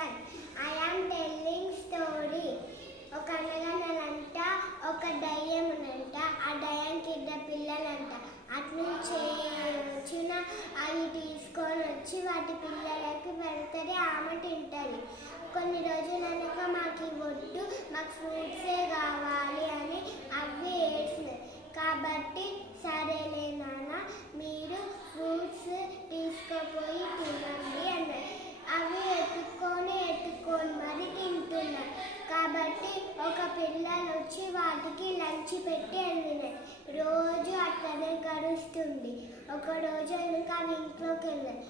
son. I am telling story. ఒక అనగనలంట ఒక దయ్యం ఉందంట. ఆ దయ్యానికి ఇద్దరు పిల్లలంట. అట్నుంచి వచ్చిన అవి తీసుకొని వచ్చి వాటి పిల్లలకి పెడితే ఆమె తింటుంది. కొన్ని రోజులనక మాకు వద్దు, మాకు ఫ్రూట్సే కావాలి అని అవి ఏడ్చినాయి. కాబట్టి సరేలే నాన్న, మీరు ఫ్రూట్స్ తీసుకుపోయి తినండి అన్నాయి. అవి ఎత్తుకొని మరి తింటున్నాయి. కాబట్టి ఒక పిల్లలు వచ్చి వాటికి లంచ్ పెట్టి వెళ్ళినాయి. రోజు అట్లనే గడుస్తుంది. ఒక రోజు ఇంకా అవి ఇంట్లోకి వెళ్ళాయి.